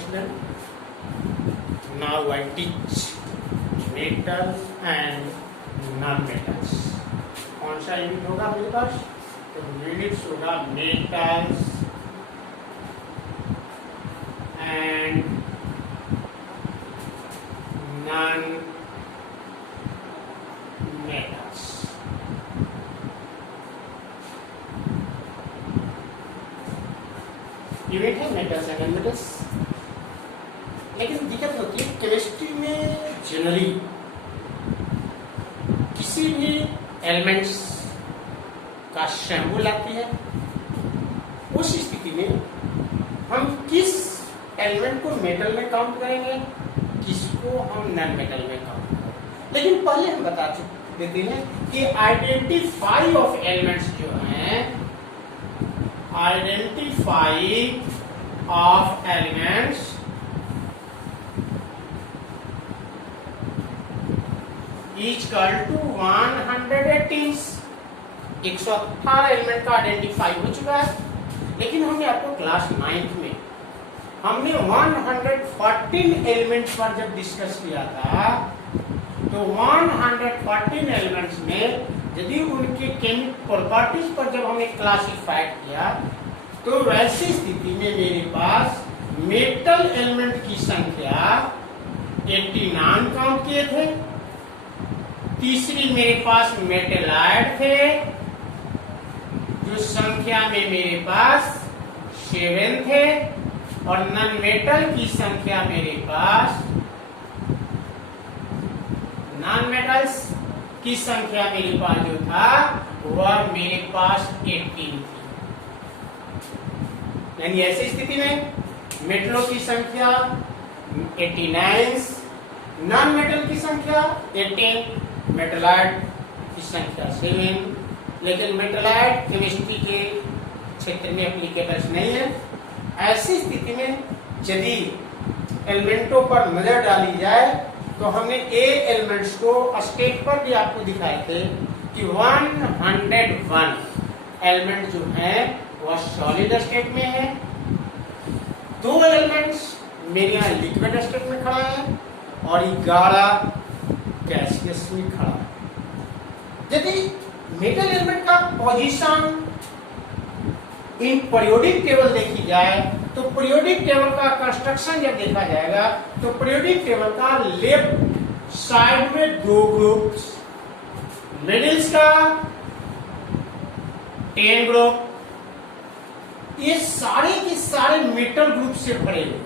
student? Now I teach metal and non-metals. कौन सा unit होगा मेरे पास? तो यूनिट्स होगा metals and non-metals. यूनिट है मेटल्स एंड नॉन-मेटल्स। लेकिन दिक्कत होती है केमिस्ट्री में जनरली किसी भी एलिमेंट्स का सैंपल आती है, उस स्थिति में हम किस एलिमेंट को मेटल में काउंट करेंगे, किसको हम नॉन मेटल में काउंट करेंगे। लेकिन पहले हम बता देते हैं कि आइडेंटिफाई ऑफ एलिमेंट्स जो हैं, identify of elements equal to 118। 118 element का आइडेंटिफाई हो चुका है। लेकिन हमने आपको क्लास 9th में हमने 114 एलिमेंट पर जब डिस्कस किया था, तो 114 एलिमेंट्स में यदि उनके केमिकल प्रॉपर्टीज पर जब हमने क्लासिफाइड किया, तो वैसी स्थिति में मेरे पास मेटल एलिमेंट की संख्या 89 काउंट किए थे। तीसरी मेरे पास मेटेलाइड थे, जो संख्या में मेरे पास 7 थे, और नॉन मेटल की संख्या मेरे पास, नॉन मेटल्स की संख्या मेरे पास जो था वह मेरे पास 18 थी। यानी ऐसी स्थिति में मेटलों की संख्या 89, नॉन मेटल की संख्या 18, मेटलाइड की संख्या 7। लेकिन मेटलाइड केमिस्ट्री के क्षेत्र में एप्लीकेबल नहीं है। ऐसी स्थिति में यदि एलिमेंटों पर नजर डाली जाए, तो हमने ए एलिमेंट्स को स्टेट पर भी आपको दिखाए थे कि 101 एलिमेंट जो हैं वह सॉलिड स्टेट में है, 2 एलिमेंट्स मेरे यहाँ लिक्विड स्टेट में खड़ा है, और 11 गैसियस में खड़ा है। यदि मेटल एलिमेंट का पोजीशन इन पीरियोडिक टेबल देखी जाए, तो पीरियोडिक टेबल का कंस्ट्रक्शन जब देखा जाएगा, तो पीरियोडिक टेबल का लेफ्ट साइड में 2 ग्रुप्स, मिडिल्स का 10 ग्रुप, ये सारे के सारे मेटल ग्रुप से भरे हुए,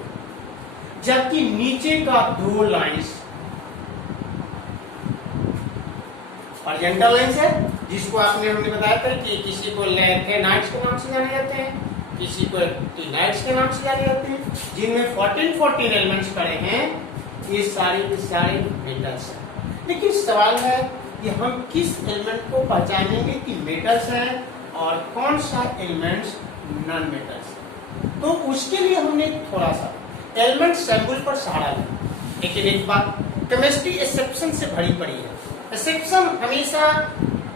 जबकि नीचे का 2 लाइंस ऑरिजेंटल लाइंस है, जिसको हमने बताया था कि किसी को लैंथेनाइड्स के नाम से जाने जाते हैं, किसी को एक्टिनाइड्स के नाम से जाने जाते हैं, जिनमें 14 एलिमेंट्स पड़े हैं। ये सारे के सारे मेटल्स हैं। लेकिन सवाल है कि हम किस एलिमेंट को पहचानेंगे कि मेटल्स हैं और कौन सा एलिमेंट्स नॉन मेटल्स है। तो उसके लिए हमने थोड़ा सा एलिमेंट सैंपल पर सहारा लिया। लेकिन एक बात, केमिस्ट्री एक्सेप्शन से भरी पड़ी है। एक्सेप्शन हमेशा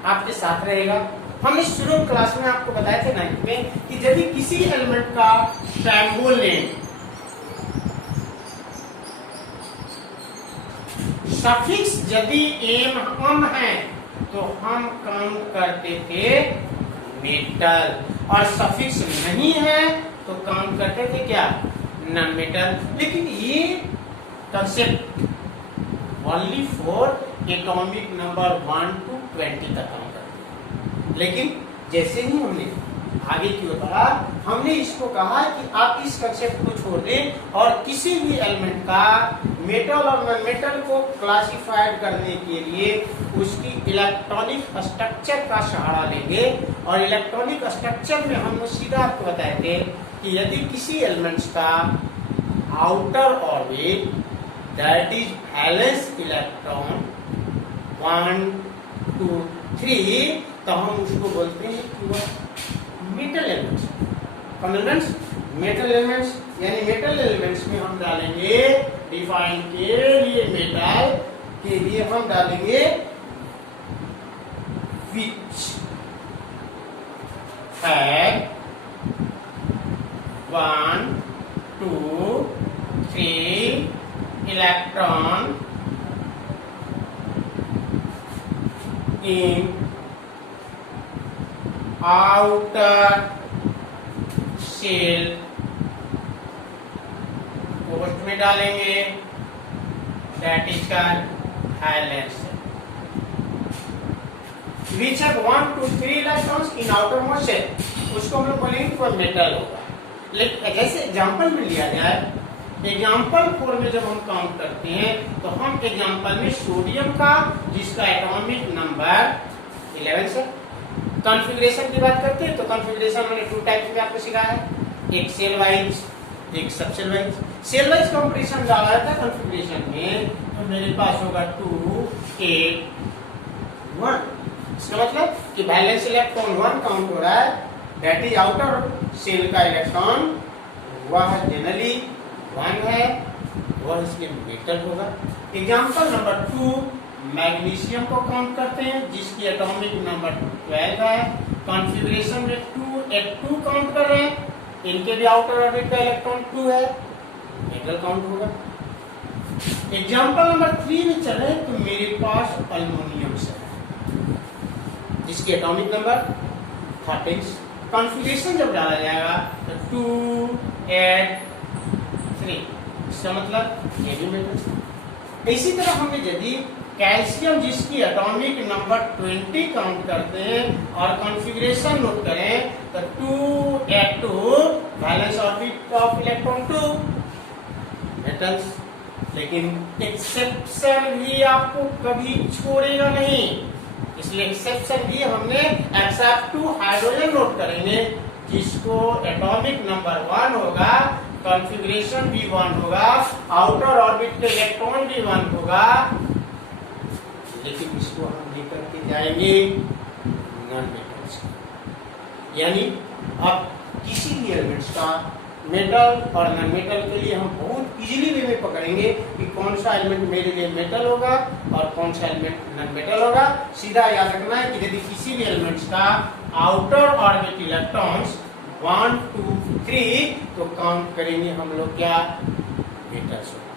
आपके साथ रहेगा। हमने शुरू क्लास में आपको बताए थे 9th में कि यदि किसी एलिमेंट का सैंपल लें, सफिक्स यदि एम है तो हम काम करते थे मेटल, और सफिक्स नहीं है तो काम करते थे क्या, नॉन मेटल। लेकिन ये concept only for atomic number 1 to 20 तक काम करते हैं। लेकिन जैसे ही हमने आगे की ओर बढ़ा, हमने इसको कहा कि आप इस कंसेप्ट को छोड़ दें और किसी भी एलिमेंट का मेटल और नॉन मेटल को क्लासिफाइड करने के लिए उसकी इलेक्ट्रॉनिक स्ट्रक्चर का सहारा लेंगे। और इलेक्ट्रॉनिक स्ट्रक्चर में हम सीधा आपको बताए थे कि यदि किसी एलिमेंट्स का outer orbit that is valence electron 1 2 3, तो हम उसको बोलते हैं कि वह मेटल एलिमेंट्स। मेटल एलिमेंट्स यानी मेटल एलिमेंट्स में हम डालेंगे डिफाइन के लिए मेटल के लिए हम डालेंगे which have 1 2 free electron in outer shell post में डालेंगे, that is called valence which have 1 to 3 electrons in outermost shell, उसको हम लोग बोलेंगे कोई मेटल होगा। लेकिन जैसे एग्जांपल में लिया जाए, एग्जांपल 4 में जब हम काउंट करते हैं तो हम एग्जांपल में सोडियम का जिसका एटॉमिक नंबर 11 से कॉन्फ़िगरेशन की बात करते हैं तो कॉन्फ़िगरेशन मैंने 2 टाइप्स में आपको सिखाया है, एक सेल वाइज एक सब cell wise. Cell wise competition डाला जाता है कॉन्फ़िगरेशन में तो मेरे पास होगा 2 8 1, इसका मतलब कि वैलेंस इलेक्ट्रॉन 1 काउंट हो रहा है, दैट इज आउटर सेल का इलेक्ट्रॉन वह जनरली 1 है, वह इसलिए मेटल होगा। एग्जांपल नंबर 2 मैग्नीशियम को काउंट करते हैं जिसकी एटॉमिक नंबर 12 है, कॉन्फ़िगरेशन में 2 8 2 काउंट कर रहे हैं, इनके भी आउटर ऑर्बिट का इलेक्ट्रॉन 2 है, मेटल काउंट होगा। एग्जांपल नंबर 3 में चले तो मेरे पास अल्युमिनियम से जिसकी एटॉमिक नंबर 13, कॉन्फ़िगरेशन जब डाला जाएगा तो 2 8 3, इसका मतलब ये भी मेटल। इसी तरह हमने यदि कैल्शियम जिसकी एटॉमिक नंबर 20 काउंट करते हैं और कॉन्फ़िगरेशन नोट करें तो 2 8 2 valence orbit of electron 2 metals. लेकिन एक्सेप्शन भी आपको कभी छोड़ेगा नहीं, इसलिए एक्सेप्शन भी हमने Sf2 हाइड्रोजन नोट करेंगे जिसको एटॉमिक नंबर 1 होगा, कॉन्फ़िगरेशन भी 1 होगा, आउटर ऑर्बिट के इलेक्ट्रॉन भी 1 होगा, लेकिन इसको हम लेकर के जाएंगे नॉन मेटल्स। यानी अब किसी भी एलिमेंट्स का मेटल और नॉन मेटल के लिए हम बहुत इजीली वे में पकड़ेंगे कि कौन सा एलिमेंट मेरे लिए मेटल होगा और कौन सा एलिमेंट नॉन मेटल होगा। सीधा याद रखना है कि यदि किसी भी एलिमेंट्स का आउटर ऑर्बिट इलेक्ट्रॉन्स 1 2 3 तो काउंट करेंगे हम लोग क्या मेटल्स होगा।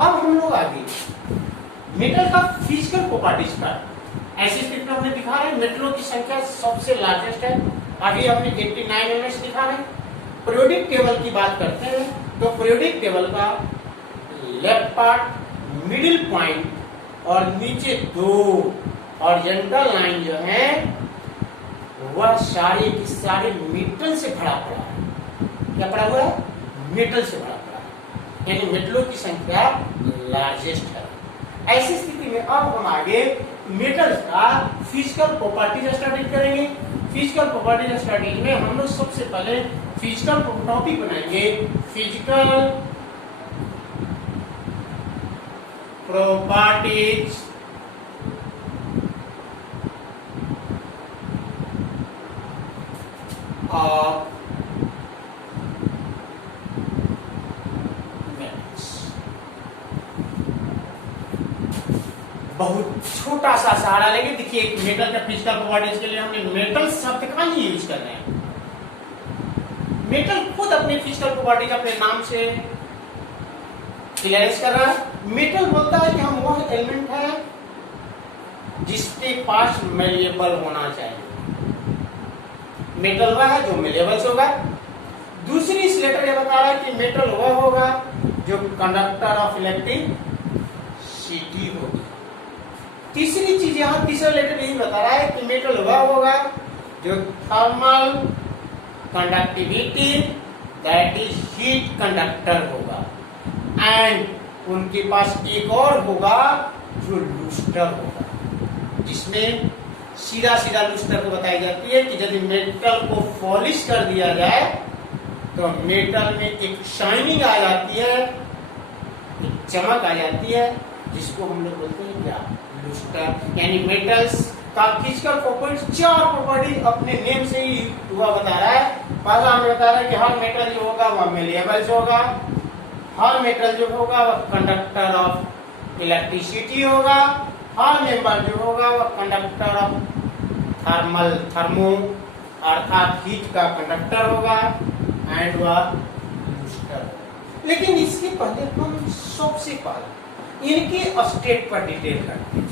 अब हम लोग आगे मेटल का फिजिकल प्रॉपर्टीज का ऐसे स्थिति में हमने दिखा है मेटलों की संख्या सबसे लार्जेस्ट है, अभी हमने 89 यूनिट्स दिखा है। पीरियोडिक टेबल की बात करते हैं तो पीरियोडिक टेबल का लेफ्ट पार्ट मिडिल पॉइंट और नीचे 2 हॉरिजॉन्टल लाइन जो है वह सारे की सारे मेटल से भरा पड़ा है। क्या पड़ा हुआ है? मेटल से भरा पड़ा है, यानी मेटलों की संख्या लार्जेस्ट है। ऐसी स्थिति में अब हम आगे मेटल्स का फिजिकल प्रॉपर्टीज स्टडी करेंगे। फिजिकल प्रॉपर्टीज स्टडी में हम लोग सबसे पहले फिजिकल टॉपिक बनाएंगे, फिजिकल प्रॉपर्टीज ऑफ बहुत छोटा सा सहारा लेंगे। देखिए मेटल का फिजिकल प्रॉपर्टीज के लिए हमने मेटल शब्द का ही यूज कर रहे हैं। मेटल खुद अपने फिजिकल प्रॉपर्टीज अपने नाम से क्लियरेंस कर रहा है। मेटल बोलता है कि हम वह एलिमेंट है जिसके पास मेलेबल होना चाहिए। मेटल वह है जो मेलेबल होगा। दूसरी इस लेटर ये बता रहा है कि मेटल वह होगा जो कंडक्टर ऑफ इलेक्ट्रिसिटी होगी। तीसरी चीज यहाँ तीसरा लेटर यही बता रहा है कि मेटल वह होगा जो thermal conductivity that is heat conductor होगा। एंड उनके पास एक और होगा जो लूस्टर होगा, जिसमें सीधा सीधा लूस्टर को बताई जाती है कि यदि मेटल को पॉलिश कर दिया जाए तो मेटल में एक शाइनिंग आ जाती है, एक चमक आ जाती है, जिसको हम लोग बोलते हैं क्या लूस्टर। यानी मेटल्स का फिजिकल प्रॉपर्टीज 4 प्रॉपर्टीज अपने नेम से ही हुआ बता रहा है। पहला हमें बता रहा है कि हर मेटल जो होगा वह मेलेबल होगा, हर मेटल जो होगा वह कंडक्टर ऑफ इलेक्ट्रिसिटी होगा, हर मेंबर जो होगा वह कंडक्टर ऑफ थर्मो अर्थात हीट का कंडक्टर होगा, एंड वह लूस्टर। लेकिन इसके पहले हम सबसे पहले इनके स्टेट पर डिटेल करते हैं।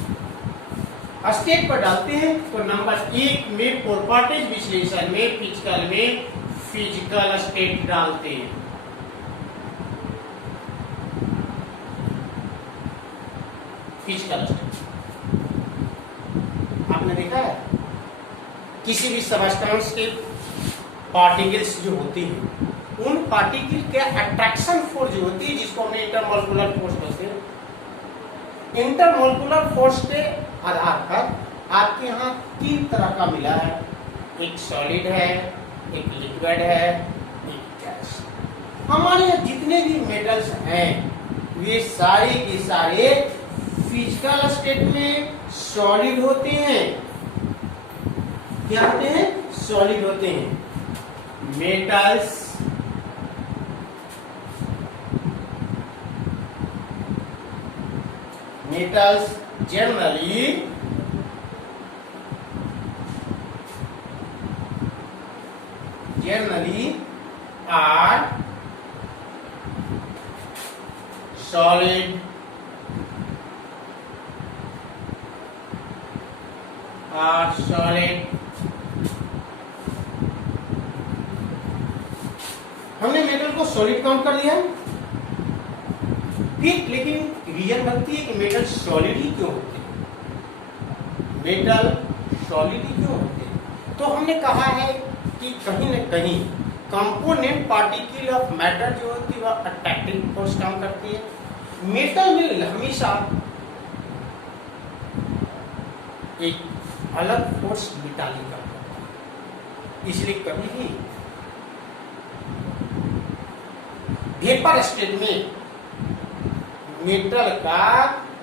स्टेट पर डालते हैं तो नंबर 1 में प्रॉपर्टीज विश्लेषण में फिजिकल स्टेट डालते हैं। फिजिकल स्टेट आपने देखा है किसी भी सबस्टेंस के पार्टिकल्स जो होती हैं उन पार्टिकल के अट्रैक्शन फोर्स जो होती है जिसको हमने इंटरमोलिकुलर फोर्स कहते हैं। इंटरमोलिकुलर फोर्स के आधार पर आपके यहाँ 3 तरह का मिला है, एक सॉलिड है, एक लिक्विड है, एक गैस। हमारे यहाँ जितने भी मेटल्स हैं वे सारे के सारे फिजिकल स्टेट में सॉलिड होते हैं। क्या होते हैं? सॉलिड होते हैं। मेटल्स generally are solid हमने मेटल को सॉलिड काउंट कर लिया ठीक, लेकिन रीजन बनती है कि मेटल सॉलिड ही क्यों होते हैं? मेटल सॉलिड ही क्यों होते हैं? तो हमने कहा है कि कहीं न कहीं कंपोनेंट पार्टिकल ऑफ मैटर जो होती है वह अट्रैक्टिव फोर्स काम करती है। मेटल में हमेशा एक अलग फोर्स मेटालिक काम करता है, इसलिए कभी भी वेपर स्टेट में मेटल का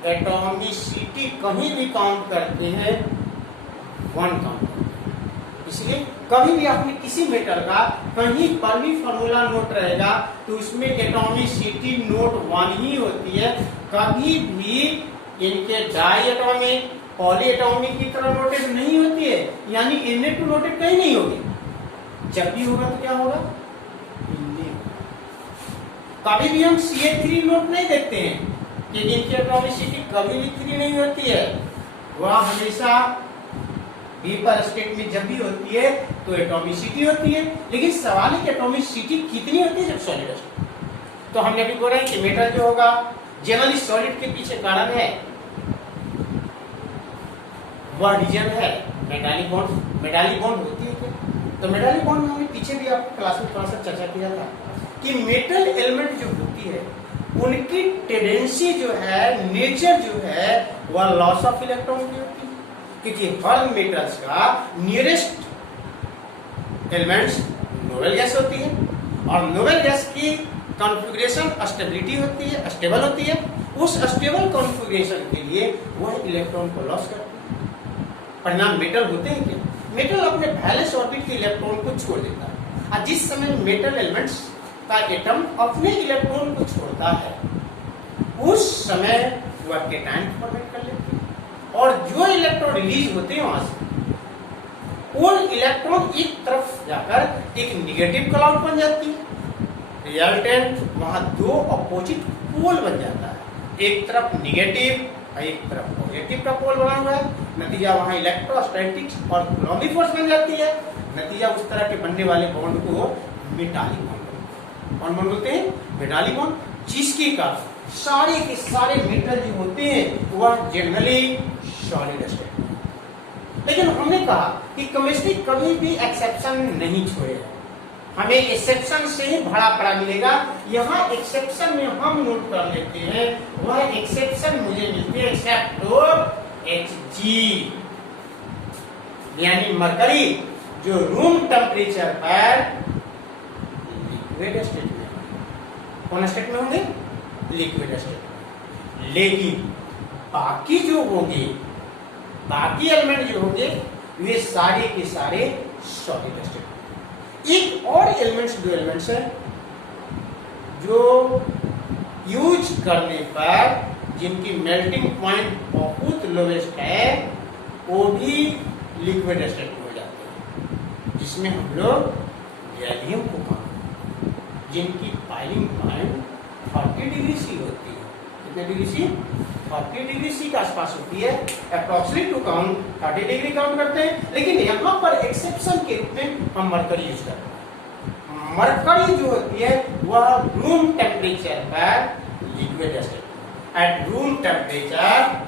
एटॉमिसिटी कहीं भी काउंट करते हैं 1 काउंट करते हैं। इसलिए कभी भी आपने किसी मेटल का कहीं पर भी फॉर्मूला नोट रहेगा तो उसमें एटॉमिसिटी नोट 1 ही होती है। कभी भी इनके डाई एटॉमिक पॉली एटॉमिक की तरह नोटेड नहीं होती है, यानी Na2 नोटेड कहीं नहीं होगी। जब भी होगा तो क्या होगा? कभी भी हम Ca3 नोट नहीं देखते हैं कि इनकी एटॉमिसिटी कभी भी 3 नहीं होती है, वह हमेशा वेपर स्टेट में जब भी होती है तो एटॉमिसिटी होती है। लेकिन सवाल है कि एटॉमिसिटी कितनी होती है जब सॉलिड स्टेट। तो हमने अभी बोला है कि मेटल जो होगा जनरली सॉलिड के पीछे कारण है वह रीजन है मेटालिक बॉन्ड। मेटालिक बॉन्ड होती है क्या? तो मेटालिक बॉन्ड में हमने पीछे भी आपको क्लास में थोड़ा सा चर्चा किया था कि मेटल एलिमेंट जो होती है उनकी टेंडेंसी जो है, नेचर जो है वह लॉस ऑफ इलेक्ट्रॉन की होती है, क्योंकि हर मेटल्स का नियरेस्ट एलिमेंट्स नोबेल गैस होती है और नोबेल गैस की कॉन्फ़िगरेशन स्टेबिलिटी होती है, स्टेबल होती है। उस स्टेबल कॉन्फ़िगरेशन के लिए वह इलेक्ट्रॉन को लॉस करती है। परिणाम मेटल होते हैं क्या? मेटल अपने वैलेंस ऑर्बिट के इलेक्ट्रॉन को छोड़ देता है और जिस समय मेटल एलिमेंट्स का एटम अपने इलेक्ट्रॉन को छोड़ता है उस समय वह केटायन फॉर्मेट कर लेती है और जो इलेक्ट्रॉन रिलीज होते हैं वहां से वो इलेक्ट्रॉन एक तरफ जाकर एक निगेटिव क्लाउड बन जाती है। रिजल्टेंट वहां 2 अपोजिट पोल बन जाता है, एक तरफ निगेटिव एक तरफ पॉजिटिव का पोल बना हुआ है। नतीजा वहां इलेक्ट्रोस्टैटिक्स और कूलॉम्बिक फोर्स बन जाती है। नतीजा उस तरह के बनने वाले बॉन्ड को मेटालिक बॉन्ड कौन बॉन्ड बोलते हैं? Metallic bond. जिसके कारण सारे के सारे मेटल जो होते हैं वह जनरली सॉलिड स्टेट में। लेकिन हमने कहा कि केमिस्ट्री कभी भी एक्सेप्शन नहीं छोड़ेगा, हमें एक्सेप्शन से ही भरा पड़ा मिलेगा। यहाँ एक्सेप्शन में हम नोट कर लेते हैं, वह एक्सेप्शन मुझे मिलती है एक्सेप्ट Hg, यानी मरकरी जो रूम टेम्परेचर पर लिक्विड स्टेट में, कौन स्टेट में होंगे? लिक्विड स्टेट में। लेकिन बाकी जो होंगे, बाकी एलिमेंट जो होंगे वे सारे के सारे सॉलिड स्टेट। एक और एलिमेंट्स, दो एलिमेंट्स है जो यूज करने पर जिनकी मेल्टिंग पॉइंट बहुत लोवेस्ट है वो भी लिक्विड स्टेट में हो जाते हैं, जिसमें हम लोग गैलियम को काम, जिनकी बॉइलिंग पॉइंट 40 डिग्री सी होती है। कितने डिग्री सी? 40 डिग्री सी के आसपास होती है। Approximately two count 30 degree count करते हैं, लेकिन यहाँ पर एक्सेप्शन के रूप में हम मरकरी यूज करते हैं। मरकरी जो होती है वह रूम टेम्परेचर पर liquid state, at room temperature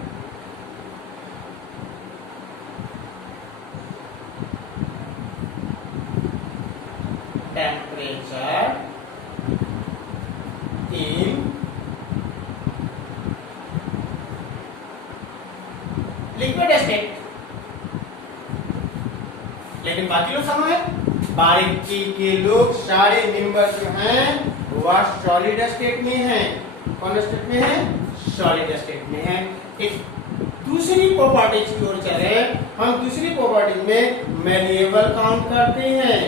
in liquid state. लेकिन बाकी लोग समझ है, बारीकी के लोग सारे मेंबर जो हैं वह सॉलिड स्टेट में हैं। कौन स्टेट में है? सॉलिड स्टेट में है। एक दूसरी प्रॉपर्टीज की ओर चले, हम दूसरी प्रॉपर्टीज में मैलिएबल काउंट करते हैं।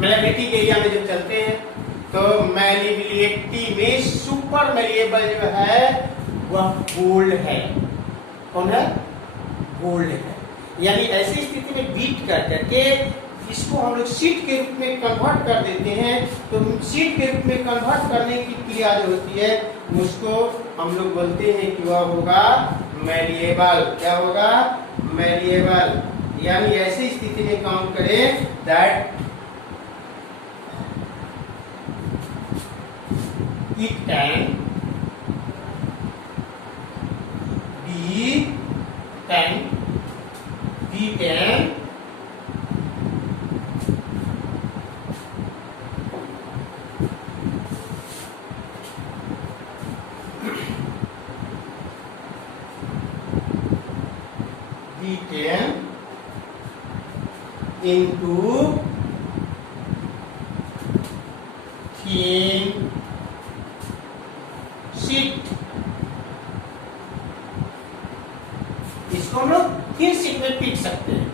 मैलिएबिलिटी के एरिया में जब चलते हैं तो मैलिएबिलिटी में सुपर मैलिएबल जो है वह गोल्ड है। कौन है? गोल्ड है। यानी ऐसी स्थिति में बीट कर करके इसको हम लोग शीट के रूप में कन्वर्ट कर देते हैं। तो शीट के रूप में कन्वर्ट करने की क्रिया जो होती है उसको हम लोग बोलते हैं कि वह होगा मैलिएबल। क्या होगा? मैलिएबल। यानी ऐसी स्थिति में काउंट करें that it can be into thin sheet. इसको हम लोग थिन शीट में पीट सकते हैं।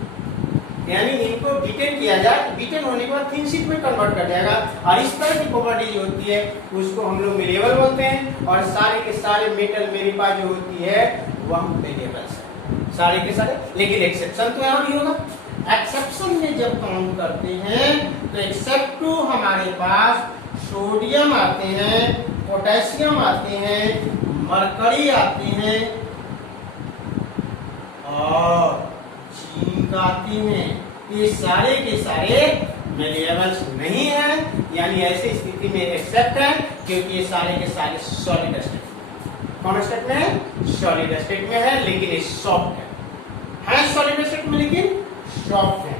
यानी इनको बीटेन किया जाए, बीटेन होने के बाद थिन शीट में कन्वर्ट कर जाएगा। और इस तरह की प्रॉपर्टी जो होती है उसको हम लोग मैलिएबल बोलते हैं। और सारे के सारे मेटल मेरे पास जो होती है वह मैलिएबल है, सारे के सारे। लेकिन एक्सेप्शन तो यहाँ भी होगा। एक्सेप्शन में जब काउंट करते हैं तो एक्सेप्ट टू हमारे पास सोडियम आते हैं, पोटेशियम आते हैं, मरकरी आते हैं और जिंक आती हैं। ये सारे के सारे मैलिएबल्स नहीं है। यानी ऐसी स्थिति में एक्सेप्ट है क्योंकि ये सारे के सारे सॉलिड स्टेट। कौन स्टेट में है? सॉलिड स्टेट में है, लेकिन ये सॉफ्ट है। सॉलिड स्टेट में लेकिन सॉफ्ट है।